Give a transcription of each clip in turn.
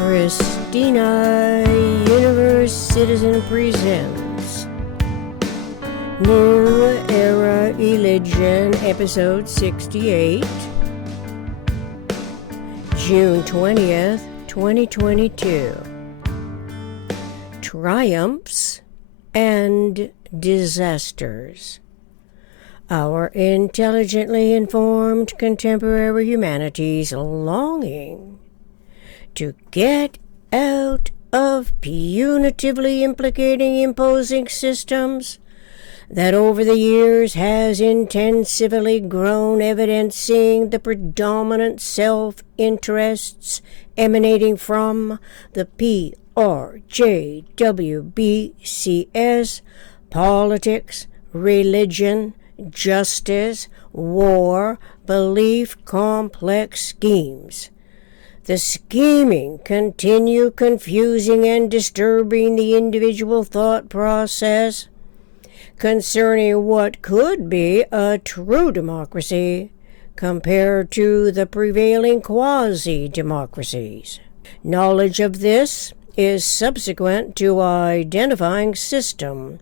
Christina Universe Citizen presents New Era Religion, Episode 68, June 20th, 2022. Triumphs and Disasters. Our intelligently informed contemporary humanity's longing to get out of punitively implicating imposing systems that over the years has intensively grown, evidencing the predominant self-interests emanating from the PRJWBCS, politics, religion, justice, war, belief complex schemes. The scheming continue confusing and disturbing the individual thought process concerning what could be a true democracy compared to the prevailing quasi democracies. Knowledge of this is subsequent to identifying system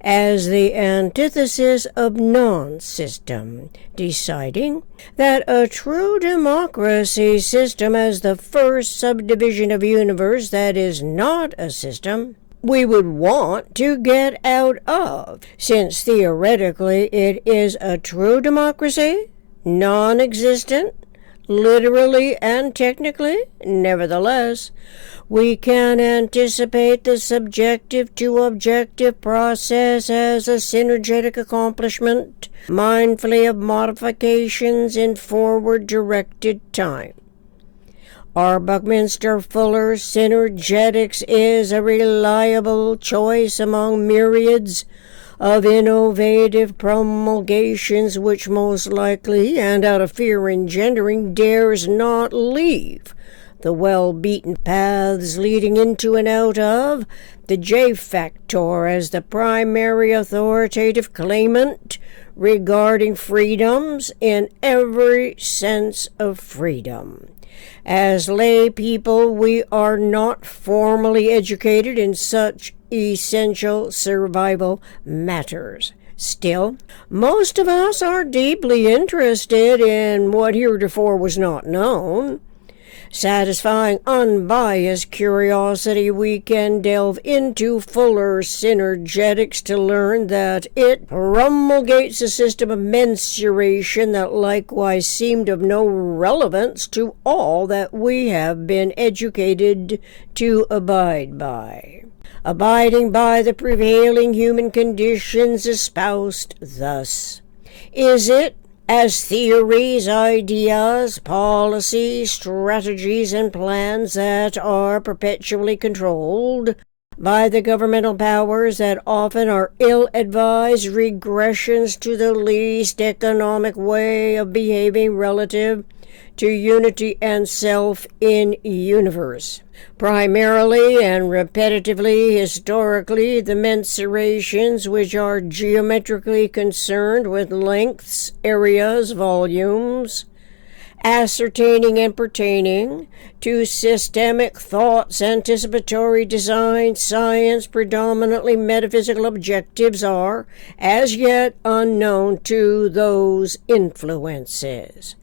as the antithesis of nonsystem, deciding that a true democracy system as the first subdivision of a universe that is not a system we would want to get out of, since theoretically it is a true democracy, non-existent, literally and technically. Nevertheless, we can anticipate the subjective to objective process as a synergetic accomplishment, mindfully of modifications in forward-directed time. Our Buckminster Fuller synergetics is a reliable choice among myriads of innovative promulgations which most likely, and out of fear engendering, dares not leave the well-beaten paths leading into and out of the J-factor as the primary authoritative claimant regarding freedoms in every sense of freedom. As lay people, we are not formally educated in such essential survival matters. Still, most of us are deeply interested in what heretofore was not known. Satisfying unbiased curiosity, we can delve into fuller synergetics to learn that it promulgates a system of mensuration that likewise seemed of no relevance to all that we have been educated to abide by. Abiding by the prevailing human conditions espoused thus. Is it as theories, ideas, policies, strategies, and plans that are perpetually controlled by the governmental powers that often are ill-advised regressions to the least economic way of behaving relative to unity and self in universe? Primarily and repetitively, historically, the mensurations which are geometrically concerned with lengths, areas, volumes, ascertaining and pertaining to systemic thoughts, anticipatory design, science, predominantly metaphysical objectives are as yet unknown to those influences.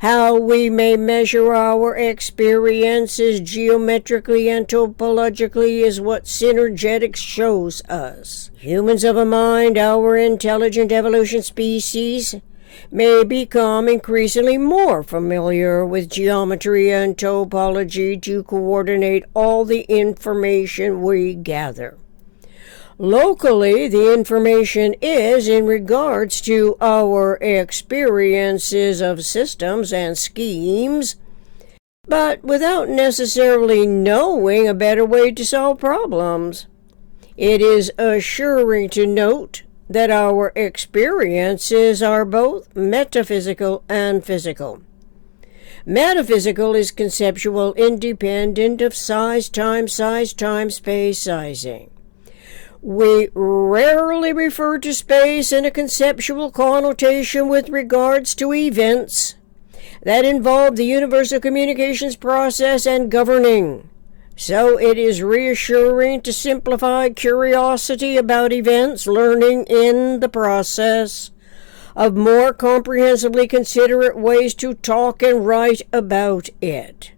How we may measure our experiences geometrically and topologically is what synergetics shows us. Humans of a mind, our intelligent evolution species, may become increasingly more familiar with geometry and topology to coordinate all the information we gather. Locally, the information is in regards to our experiences of systems and schemes, but without necessarily knowing a better way to solve problems. It is assuring to note that our experiences are both metaphysical and physical. Metaphysical is conceptual, independent of size, time, space, sizing. We rarely refer to space in a conceptual connotation with regards to events that involve the universal communications process and governing So it is reassuring to simplify curiosity about events, learning in the process of more comprehensively considerate ways to talk and write about it.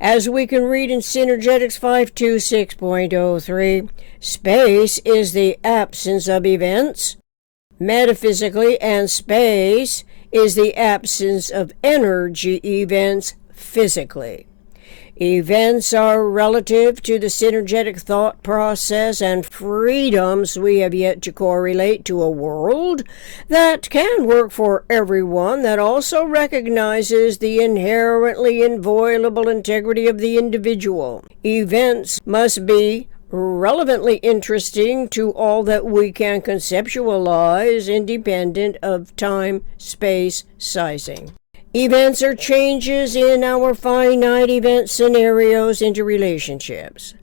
As we can read in Synergetics 526.03, space is the absence of events, metaphysically, and space is the absence of energy events physically. Events are relative to the synergetic thought process and freedoms we have yet to correlate to a world that can work for everyone, that also recognizes the inherently inviolable integrity of the individual. Events must be relevantly interesting to all that we can conceptualize, independent of time-space sizing. Events are changes in our finite event scenarios into relationships.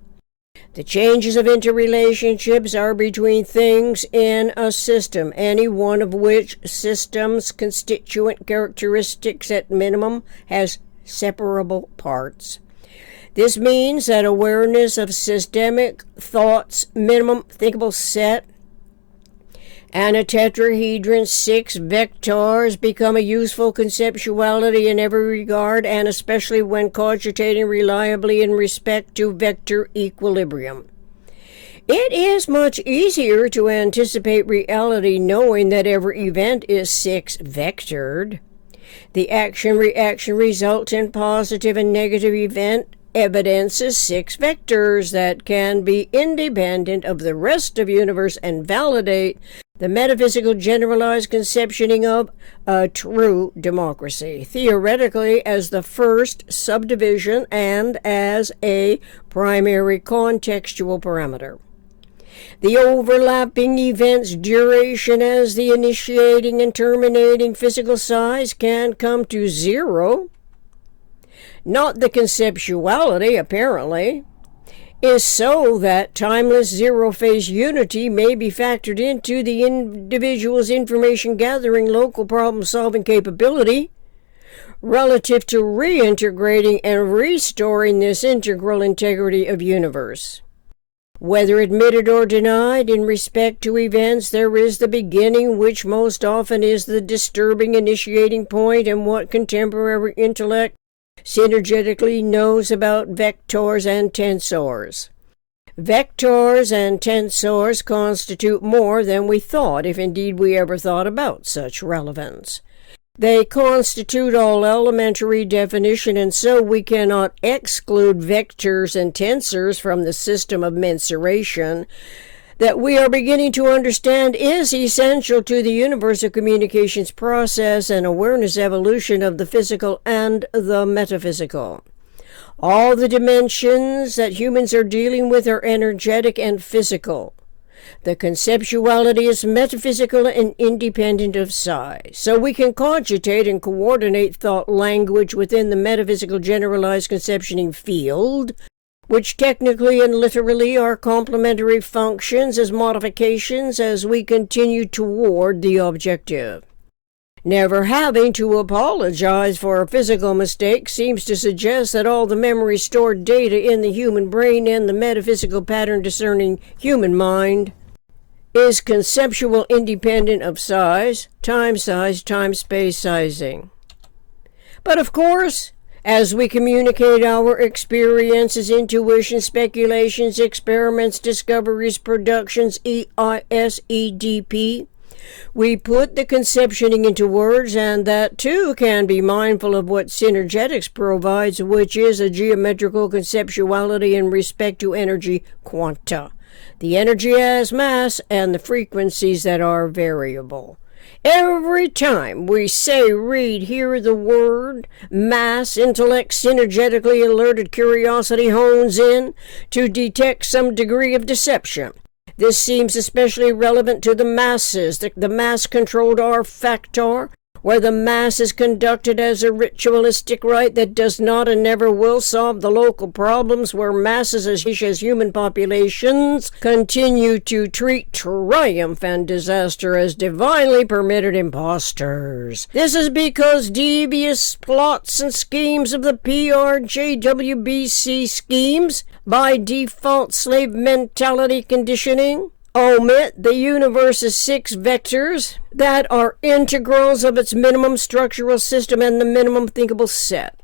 The changes of interrelationships are between things in a system, any one of which system's constituent characteristics at minimum has separable parts. This means that awareness of systemic thought's minimum thinkable set and a tetrahedron's 6 vectors become a useful conceptuality in every regard, and especially when cogitating reliably in respect to vector equilibrium. It is much easier to anticipate reality knowing that every event is 6-vectored. The action-reaction resultant positive and negative event evidences 6 vectors that can be independent of the rest of the universe and validate the metaphysical generalized conceptioning of a true democracy, theoretically as the first subdivision and as a primary contextual parameter. The overlapping event's duration as the initiating and terminating physical size can come to 0. Not the conceptuality, apparently, is so that timeless zero-phase unity may be factored into the individual's information-gathering local problem-solving capability relative to reintegrating and restoring this integral integrity of universe. Whether admitted or denied in respect to events, there is the beginning, which most often is the disturbing initiating point, and what contemporary intellect synergetically knows about vectors and tensors. Vectors and tensors constitute more than we thought, if indeed we ever thought about such relevance. They constitute all elementary definition, and so we cannot exclude vectors and tensors from the system of mensuration that we are beginning to understand is essential to the universe of communications process and awareness evolution of the physical and the metaphysical. All the dimensions that humans are dealing with are energetic and physical. The conceptuality is metaphysical and independent of size, so we can cogitate and coordinate thought language within the metaphysical generalized conceptioning field, which technically and literally are complementary functions as modifications as we continue toward the objective. Never having to apologize for a physical mistake seems to suggest that all the memory stored data in the human brain and the metaphysical pattern discerning human mind is conceptual independent of size, time-space sizing. But of course, as we communicate our experiences, intuitions, speculations, experiments, discoveries, productions, EISEDP, we put the conceptioning into words, and that too can be mindful of what synergetics provides, which is a geometrical conceptuality in respect to energy quanta, the energy as mass, and the frequencies that are variable. Every time we say, read, hear the word, mass, intellect, synergetically alerted curiosity hones in to detect some degree of deception. This seems especially relevant to the masses, the mass-controlled R factor, where the mass is conducted as a ritualistic rite that does not and never will solve the local problems, where masses as human populations continue to treat triumph and disaster as divinely permitted impostors. This is because devious plots and schemes of the PRJWBC schemes, by default slave mentality conditioning, omit the universe's 6 vectors that are integrals of its minimum structural system and the minimum thinkable set.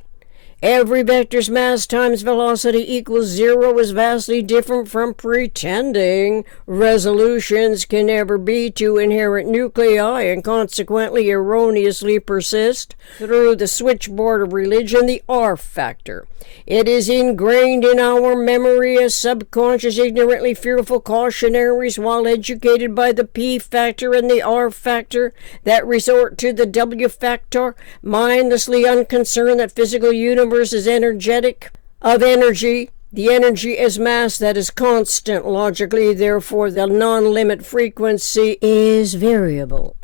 Every vector's mass times velocity equals 0 is vastly different from pretending resolutions can never be to inherent nuclei and consequently erroneously persist through the switchboard of religion, the R factor. It is ingrained in our memory as subconscious, ignorantly fearful cautionaries while educated by the P factor and the R factor that resort to the W factor, mindlessly unconcerned that physical universe is energetic, of energy, the energy is mass that is constant logically, therefore the non-limit frequency is variable.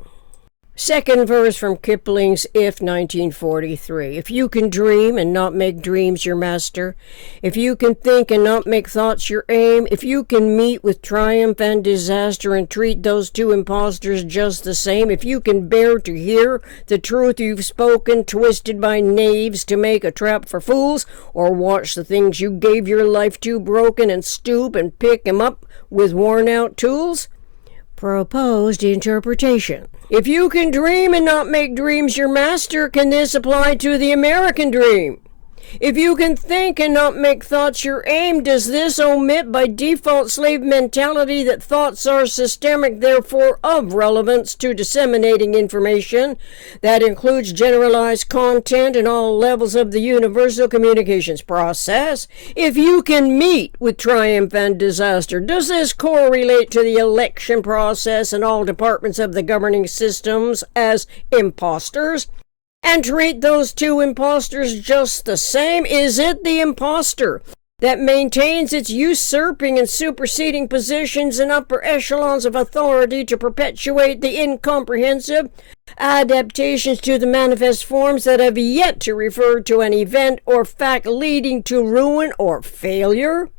Second verse from Kipling's If 1943. If you can dream and not make dreams your master, if you can think and not make thoughts your aim, if you can meet with triumph and disaster and treat those 2 impostors just the same, if you can bear to hear the truth you've spoken twisted by knaves to make a trap for fools, or watch the things you gave your life to broken and stoop and pick 'em up with worn-out tools. Proposed interpretation. If you can dream and not make dreams your master, can this apply to the American dream? If you can think and not make thoughts your aim, does this omit by default slave mentality that thoughts are systemic, therefore of relevance to disseminating information that includes generalized content in all levels of the universal communications process? If you can meet with triumph and disaster, does this correlate to the election process and all departments of the governing systems as imposters? And treat those 2 impostors just the same? Is it the impostor that maintains its usurping and superseding positions in upper echelons of authority to perpetuate the incomprehensive adaptations to the manifest forms that have yet to refer to an event or fact leading to ruin or failure?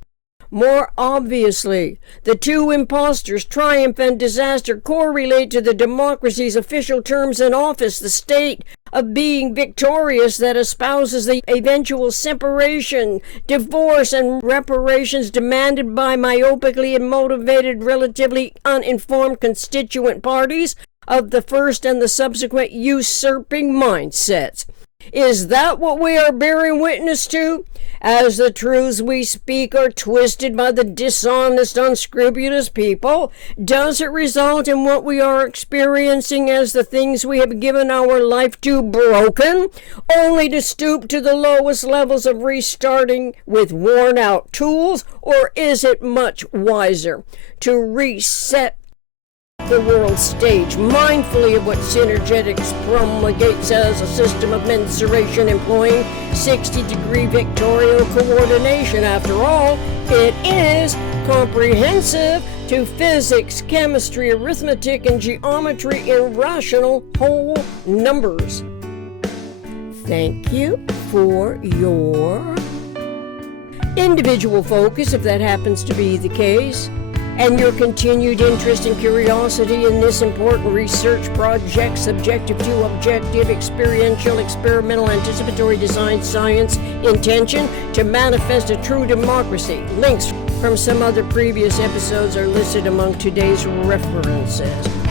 More obviously, the 2 impostors, triumph and disaster, correlate to the democracy's official terms in office, the state of being victorious that espouses the eventual separation, divorce, and reparations demanded by myopically and motivated, relatively uninformed constituent parties of the first and the subsequent usurping mindsets. Is that what we are bearing witness to? As the truths we speak are twisted by the dishonest, unscrupulous people, does it result in what we are experiencing as the things we have given our life to broken, only to stoop to the lowest levels of restarting with worn-out tools? Or is it much wiser to reset the world stage, mindfully of what synergetics promulgates as a system of mensuration employing 60-degree vectorial coordination? After all, it is comprehensive to physics, chemistry, arithmetic, and geometry in rational whole numbers. Thank you for your individual focus, if that happens to be the case, and your continued interest and curiosity in this important research project, subjective to objective, experiential, experimental, anticipatory design, science, intention to manifest a true democracy. Links from some other previous episodes are listed among today's references.